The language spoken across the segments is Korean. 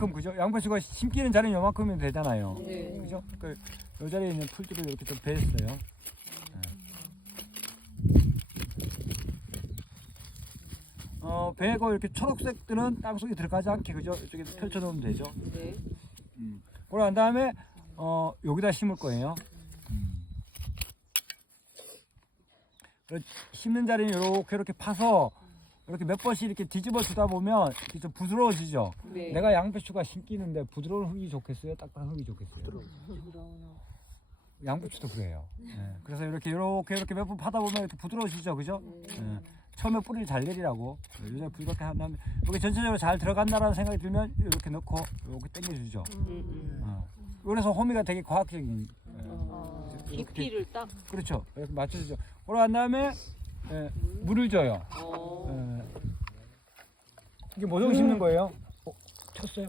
요만큼 그죠? 양배추가 심기는 자리는 요만큼이면 되잖아요. 네. 그죠? 그 요 자리에 있는 풀들을 이렇게 좀 베었어요. 베고 이렇게 초록색들은 땅속에 들어가지 않게 그죠? 이쪽에 펼쳐 놓으면 되죠. 네. 그러고 난 다음에 여기다 심을 거예요. 심는 자리는 이렇게 파서 이렇게 몇 번씩 이렇게 뒤집어 주다 보면 이렇게 좀 부드러워지죠. 네. 내가 양배추가 심기는데 부드러운 흙이 좋겠어요? 딱딱한 흙이 좋겠어요? 양배추도 그래요. 네. 그래서 이렇게 몇 번 파다 보면 이렇게 부드러워지죠, 그죠? 네. 처음에 뿌리를 잘 내리라고. 요새 불밖에 한 다음에 여기 전체적으로 잘 들어간다라는 생각이 들면 이렇게 넣고 이렇게 당겨주죠. 그래서 호미가 되게 과학적인. 깊이를 딱. 그렇죠. 이렇게 맞춰주죠. 그러고 다음에 물을 줘요. 이게 모종 심는 거예요. 쳤어요.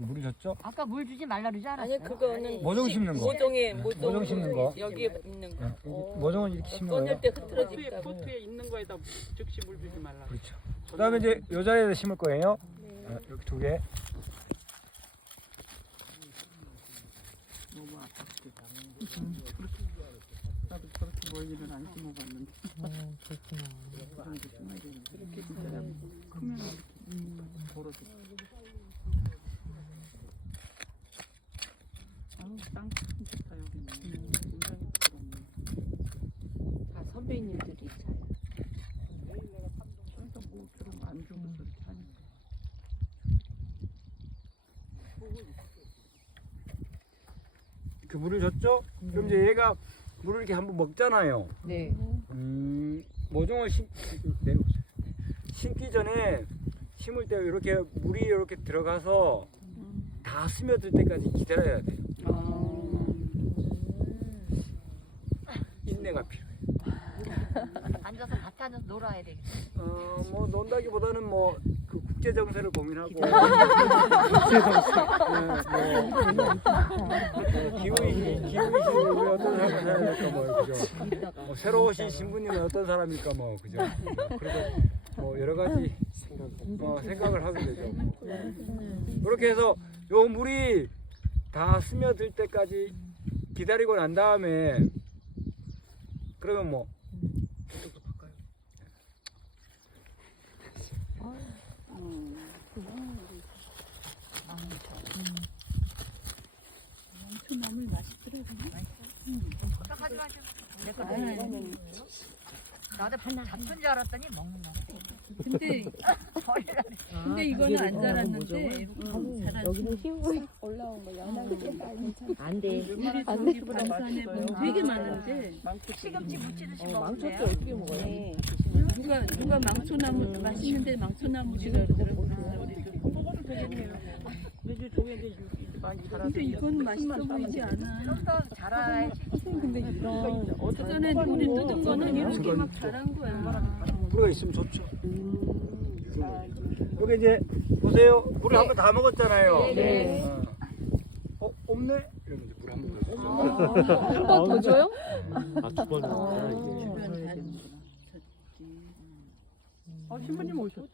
물을 줬죠? 아까 물 주지 말라 그러지 않았어요? 아니 그거는 모종 심는 거. 모종 심는 거. 여기에 있는 거. 모종은 이렇게 심는 거예요. 꺼낼 때 흐트러질까 봐. 포트에 있는 거에다 즉시 물 주지 말라. 그렇죠. 그다음에 이제 요 자리에다 심을 거예요. 이렇게 두 개. 너무 아팠겠다. 나도 저렇게 멀리는 안 심어봤는데. 그렇게 진짜 크면 이렇게 벌어져. 아우 땅 좋다 여기는. 굉장히 부드럽네. 다 선배님들이 잘. 그래서 뭐 그런 안 주고 저렇게 하니까. 그 물을 줬죠? 그럼 이제 얘가 물을 이렇게 한번 먹잖아요. 네. 모종을 심기 전에 심을 때 이렇게 물이 이렇게 들어가서 다 스며들 때까지 기다려야 돼요. 인내가 필요해요. 앉아서 밭에 앉아서 놀아야 되겠다. 뭐 논다기보다는 뭐 그 국제 정세를 고민하고 기후이신이 어떤 사람을 살아야 될까 뭐 그죠. 뭐 새로 오신 신부님은 어떤 사람일까 뭐 그죠. 그리고 뭐 여러 가지 생각을 하게 되죠. 그렇게 해서 요 물이 다 스며들 때까지 기다리고 난 다음에 그러면 뭐 너무 맛있더라고요. 걱정하지 마시고. 내 거도 나도 잡순 줄 알았더니 먹는 거. 근데 이거는 안 자랐는데 여기는 힘이 올라온 거 연하게 안 돼. 우리 방산에 보면 되게 많은데 시금치 무치듯이 망쳤대 먹는데요. 어떻게 먹어요? 누가 망초나무 맛있는데 망초나무지가 그러더라고. 먹어도 되겠네요. 매주 종에도 많이 자라서. 근데 이건 맛있어 보이지 않아. 좀 더 자라야지. 근데 이런 그전에 우리 뜯은 거는 이렇게 막 자란 거야. 물가 있으면 좋죠. 여기 이제 보세요. 물을 한 번 다 먹었잖아요. 네. 없네? 이러면 이제 물 한 번 더. 한 번 더 줘요? 주변 다 신부님 오셨어?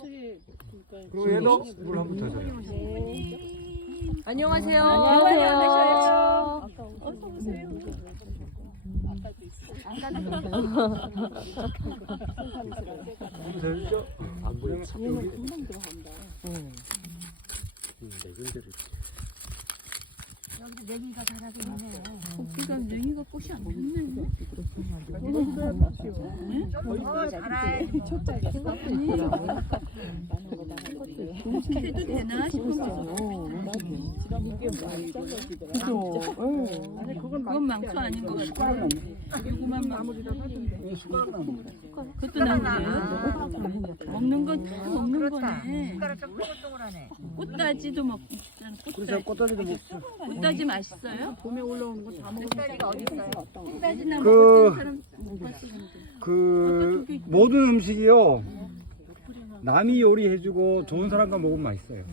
그리고 얘도 물 한 번 더 줘요. 안녕하세요. 안녕하세요. 어서 오세요. 되죠? 안 보이면 여기 금방 들어간다. 여기서 내기가 자라고 있네. 복지가 냉이가 꽃이 안 폈네. 좀더 자라야지. 촉짝이었어. 해도 되나 싶어서. 이게 많이 잘라지더라. 아니 그건 망초 아닌 것 같아. 이거만 마무리다 하던데. 그것도 나오네요. 먹는 건 다 먹는 그렇다. 거네. 숟가락 좀 동글동글하네. 꽃다지도 먹고 있잖아. 그래서 꽃다리도 먹죠. 꽃다지 맛있어요? 봄에 올라오는 거 다 먹는 뱃다리가 어디 있어요? 꽃다지나 그- 먹었던 사람 못 봤었는데. 그 모든 음식이요. 남이 요리해주고 좋은 사람과 먹으면 맛있어요.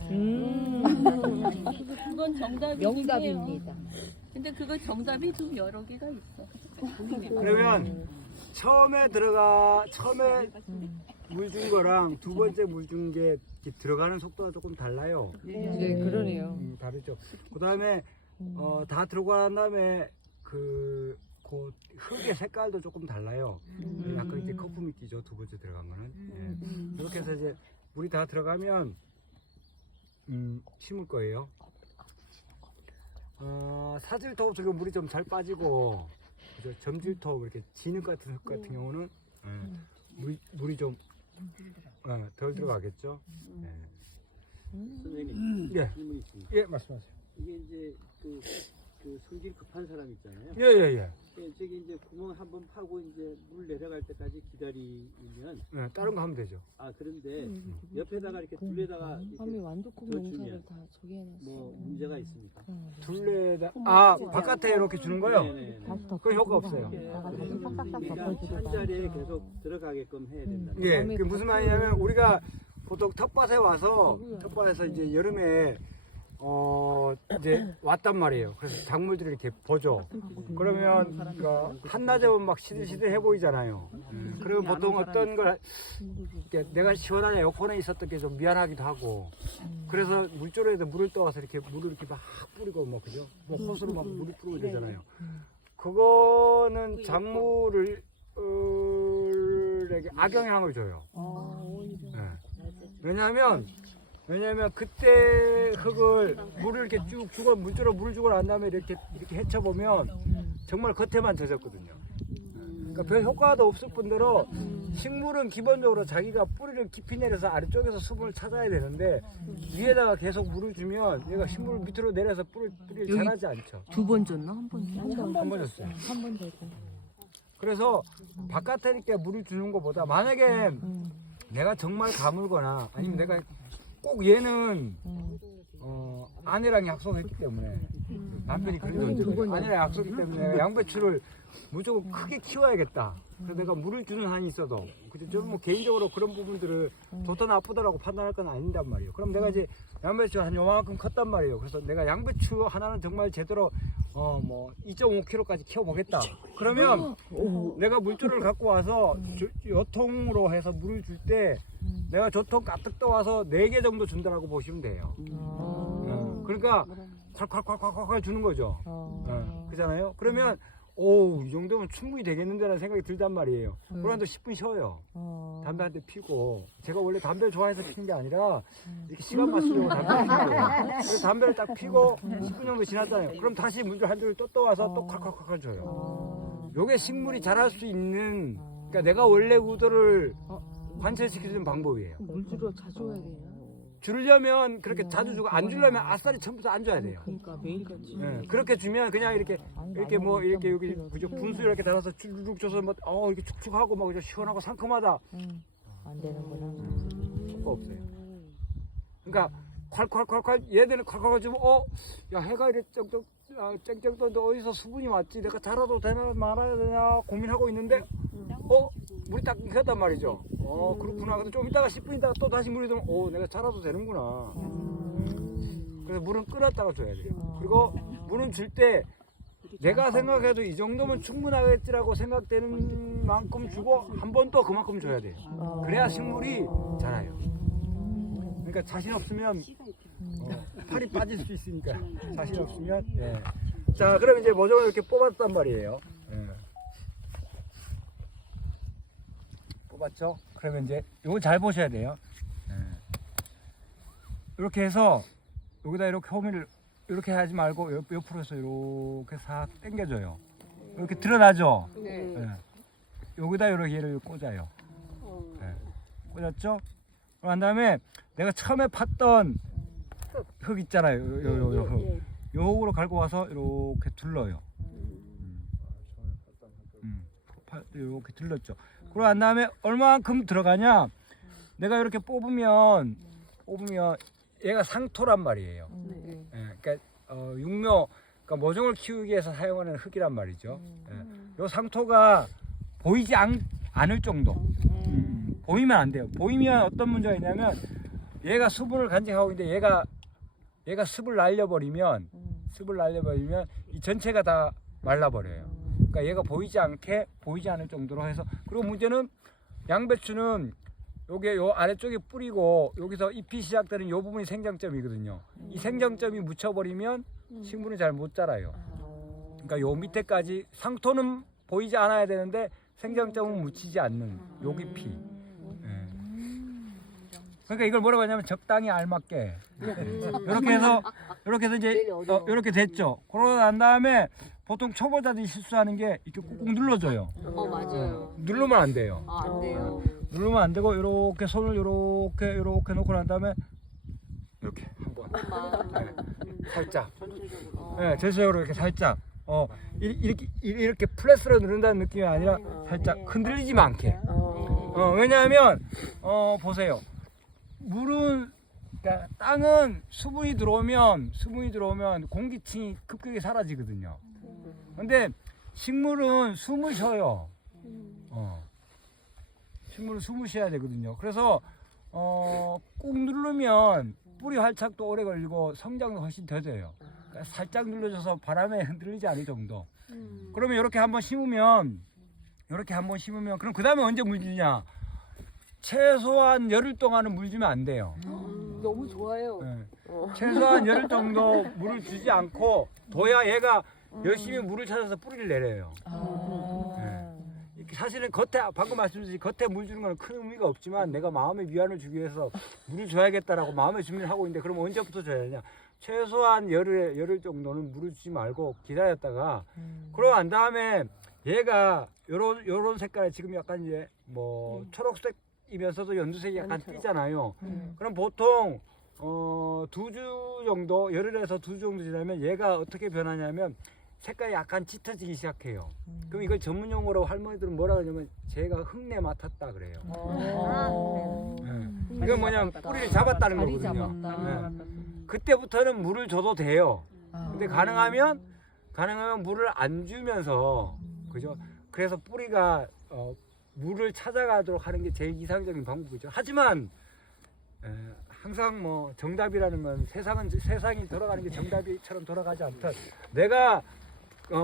그건 정답이긴 명답입니다. 해요. 근데 그거 정답이 좀 여러 개가 있어. 그러면 처음에 물 준 거랑 두 번째 물 준 게 들어가는 속도가 조금 달라요. 네, 그러네요. 다르죠. 그다음에 다 들어간 다음에 그 흙의 색깔도 조금 달라요. 약간 이제 거품이 끼죠. 두 번째 들어간 거는. 예. 이렇게 해서 이제 물이 다 들어가면 심을 거예요. 사질토 지금 물이 좀 잘 빠지고, 그죠? 점질토 이렇게 진흙 같은 흙 같은 경우는 물이 좀 덜 들어가겠죠. 선생님, 예. 질문 있습니다. 예, 말씀하세요. 이게 이제 그 성질 급한 사람 있잖아요. 예. 저기 이제 구멍 한번 파고 이제 물 내려갈 때까지 기다리면 네, 다른 거 하면 되죠. 그런데 옆에다가 이렇게 둘레다가 밤에 이렇게 완두콩 더 농사를 주면 다 저기 해놨어. 뭐 문제가 있습니까? 둘레다 바깥에 이렇게 주는 거요? 네네. 그건 효과 없어요. 그러니까 한 자리에 계속 들어가게끔 해야 된다. 예, 그 무슨 말이냐면 우리가 보통 텃밭에 와서 텃밭에서 이제 여름에 이제 왔단 말이에요. 그래서 작물들을 이렇게 보죠. 그러면 한낮에 보면 막 시들시들해 보이잖아요. 그러면 보통 어떤 걸 내가 시원한 에어컨에 있었던 게 좀 미안하기도 하고, 그래서 물조리에다 물을 떠와서 이렇게 물을 이렇게 막 뿌리고 뭐 그죠? 뭐 호스로 막 물을 뿌리고 이러잖아요. 그거는 작물을 악영향을 줘요. 왜냐하면 그때 흙을 물을 이렇게 쭉 주고 물주로 물을 주고 난 다음에 이렇게 헤쳐보면 정말 겉에만 젖었거든요. 그러니까 별 효과도 없을 뿐더러 식물은 기본적으로 자기가 뿌리를 깊이 내려서 아래쪽에서 수분을 찾아야 되는데 위에다가 계속 물을 주면 얘가 식물 밑으로 내려서 뿌리를 자라지 않죠. 2번 줬나? 한 번? 한 번 줬어요. 한 번 되고. 그래서 바깥에 이렇게 물을 주는 것보다 만약에 내가 정말 가물거나 아니면 내가 꼭 얘는 아내랑 약속했기 때문에 남편이 그래도 아내랑 약속했기 때문에 양배추를 무조건 크게 키워야겠다. 그래서 내가 물을 주는 한이 있어도 저는 뭐 개인적으로 그런 부분들을 좋다 나쁘다라고 판단할 건 아닌단 말이에요. 그럼 내가 이제 양배추 한 요만큼 컸단 말이에요. 그래서 내가 양배추 하나는 정말 제대로 뭐 2.5kg까지 키워보겠다. 그러면 내가 물줄을 갖고 와서 요통으로 해서 물을 줄 때 내가 조통 가득 떠와서 4개 정도 준다라고 보시면 돼요. 그러니까 콸콸콸콸콸 주는 거죠. 그잖아요. 그러면 이 정도면 충분히 되겠는데라는 생각이 들단 말이에요. 그런데 10분 쉬어요. 담배 한 대 피고, 제가 원래 담배를 좋아해서 피는 게 아니라 이렇게 시간 맞추려고 담배를 피는 거예요. 그래서 담배를 딱 피고 10분 정도 지났잖아요. 그럼 다시 물줄 한 줄을 또 떠와서 또 콸콸콸콸 줘요. 요게 식물이 자랄 수 있는, 그러니까 내가 원래 구도를 관철시켜주는 방법이에요. 물주로 자주 해야 돼요. 주려면 그렇게 자주 주고 안 주려면 아싸리 처음부터 안 줘야 돼요. 그러니까 매일같이. 그렇게 주면 그냥 이렇게 뭐 이렇게 여기 그죠 분수 이렇게 달아서 쭉 줘서 뭐 이렇게 축축하고 막 그죠 시원하고 상큼하다. 안 되는구나. 효과 없어요. 그러니까 콸콸콸콸 얘들은 콸콸콸 주면 야 해가 이래 쨍쨍 떠는데 어디서 수분이 왔지? 내가 자라도 되나 말아야 되나 고민하고 있는데 물이 딱 익었단 말이죠. 그렇구나. 근데 좀 이따가 10분 있다가 또 다시 물이 들면 내가 자라도 되는구나. 그래서 물은 끓였다가 줘야 돼요. 그리고 물은 줄 때 내가 생각해도 이 정도면 충분하겠지라고 생각되는 만큼 주고 한 번 또 그만큼 줘야 돼요. 그래야 식물이 자라요. 그러니까 자신 없으면 팔이 빠질 수 있으니까 자신 없으면 자 그럼 이제 모종을 이렇게 뽑았단 말이에요. 뽑았죠? 그러면 이제 이거 잘 보셔야 돼요. 이렇게 해서 여기다 이렇게 호미를 이렇게 하지 말고 옆으로 해서 이렇게 싹 당겨줘요. 이렇게 드러나죠? 여기다 이렇게 얘를 꽂아요. 꽂았죠? 그런 다음에 내가 처음에 팠던 흙 있잖아요. 요 흙. 요 흙으로 갈고 와서 이렇게 둘러요. 이렇게 둘렀죠. 그러고 난 다음에 얼마만큼 들어가냐? 내가 이렇게 뽑으면 얘가 상토란 말이에요. 그러니까 육묘, 그러니까 모종을 키우기 위해서 사용하는 흙이란 말이죠. 요 상토가 보이지 않을 정도. 보이면 안 돼요. 보이면 어떤 문제가 있냐면 얘가 수분을 간직하고 있는데 얘가 습을 날려버리면 이 전체가 다 말라버려요. 그러니까 얘가 보이지 않을 정도로 해서 그리고 문제는 양배추는 요게 요 아래쪽에 뿌리고 여기서 잎이 시작되는 요 부분이 생장점이거든요. 이 생장점이 묻혀버리면 식물은 잘 못 자라요. 그러니까 요 밑에까지 상토는 보이지 않아야 되는데 생장점은 묻히지 않는 요 깊이. 예. 그러니까 이걸 뭐라고 하냐면 적당히 알맞게 이렇게 해서 이제 이렇게 됐죠. 그러고 난 다음에 보통 초보자들이 실수하는 게 이렇게 꾹꾹 눌러줘요. 맞아요. 누르면 안 돼요. 안 돼요. 누르면 안 되고 이렇게 손을 이렇게 놓고 난 다음에 이렇게 한번 살짝 전체적으로 이렇게 살짝 이렇게 플랫으로 누른다는 느낌이 아니라 살짝 흔들리지만 않게. 왜냐하면 보세요. 물은 그러니까 땅은 수분이 들어오면 공기층이 급격히 사라지거든요. 근데 식물은 숨을 쉬어요. 식물은 숨을 쉬어야 되거든요. 그래서 꾹 누르면 뿌리 활착도 오래 걸리고 성장도 훨씬 더뎌요. 그러니까 살짝 눌러줘서 바람에 흔들리지 않을 정도. 그러면 이렇게 한번 심으면 그럼 그 다음에 언제 물 주냐? 최소한 열흘 동안은 물 주면 안 돼요. 너무 좋아요. 네. 최소한 열흘 정도 물을 주지 않고 둬야 얘가 열심히 물을 찾아서 뿌리를 내려요. 네. 사실은 방금 말씀드린 겉에 물 주는 건 큰 의미가 없지만 내가 마음의 위안을 주기 위해서 물을 줘야겠다라고 마음의 준비를 하고 있는데 그럼 언제부터 줘야 되냐? 최소한 열흘 정도는 물을 주지 말고 기다렸다가 그러고 난 다음에 얘가 요런 색깔에 지금 약간 이제 뭐 초록색이면서도 연두색이 약간 띄잖아요. 그럼 보통 2주 정도 열흘에서 2주 정도 지나면 얘가 어떻게 변하냐면 색깔이 약간 짙어지기 시작해요. 그럼 이걸 전문 용어로 할머니들은 뭐라 그러냐면 제가 흙내 맡았다 그래요. 네. 이건 뭐냐면 뿌리를 잡았다는 거거든요. 네. 그때부터는 물을 줘도 돼요. 근데 가능하면 물을 안 주면서 그죠? 그래서 뿌리가 물을 찾아가도록 하는 게 제일 이상적인 방법이죠. 하지만 항상 뭐 정답이라는 건 세상이 돌아가는 게 정답이처럼 돌아가지 않듯 내가